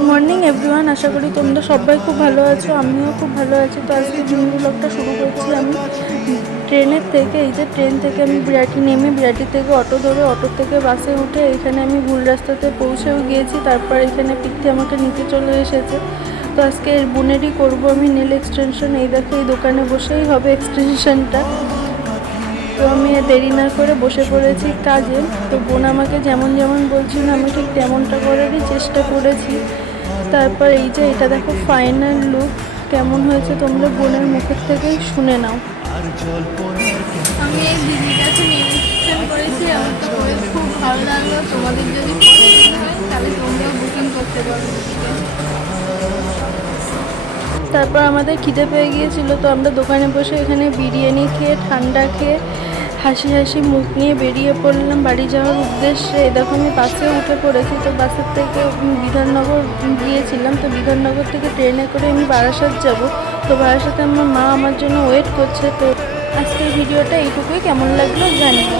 Good morning everyone, আশা করি তোমরা সবাই খুব ভালো আছো। আমিও খুব ভালো আছি। তো আজকে জুন ব্লগটা শুরু করছি আমি ট্রেনের থেকে। এই যে ট্রেন থেকে আমি বিরাটি নেমে, বিরাটি থেকে অটো ধরে, অটো থেকে বাসে উঠে এখানে আমি ভুল রাস্তাতে পৌঁছেও গিয়েছি। তারপর এখানে পিকটি আমাকে নিতে চলে এসেছে। তো আজকে বোনেরই করবো আমি নেল এক্সটেনশন। এই দেখো, এই দোকানে বসেই হবে এক্সটেনশনটা। তো আমি দেরি না করে বসে পড়েছি কাজে। তো বোন আমাকে যেমন যেমন বলছিল আমি ঠিক তেমনটা করারই চেষ্টা করেছি। তারপর এই যে এটা দেখো ফাইনাল লুক, কেমন হয়েছে তোমরা বোনের মুখের থেকেই শুনে নাও। আমি এই দিদির কাছে নিমন্ত্রণ করেছি, আমার তো করে খুব ভালো লাগলো। তোমাদের যদি পছন্দ হয় তাহলে তোমরাও বুকিং করতে পারো। তারপর আমাদের খিদে পেয়ে গিয়েছিল, তো আমরা দোকানে বসে এখানে বিরিয়ানি খেয়ে, ঠান্ডা খেয়ে, হাসি হাসি মুখ নিয়ে বেরিয়ে পড়লাম বাড়ি যাওয়ার উদ্দেশ্যে। দেখো আমি বাসে উঠে পড়েছি। তো বাসের থেকে বিধাননগর গিয়েছিলাম। তো বিধাননগর থেকে ট্রেনে করে আমি বারাসাত যাব। তো বারাসাতে আমার মা আমার জন্য ওয়েট করছে। তো আজকের ভিডিওটা এইটুকুই, কেমন লাগলো জানিও।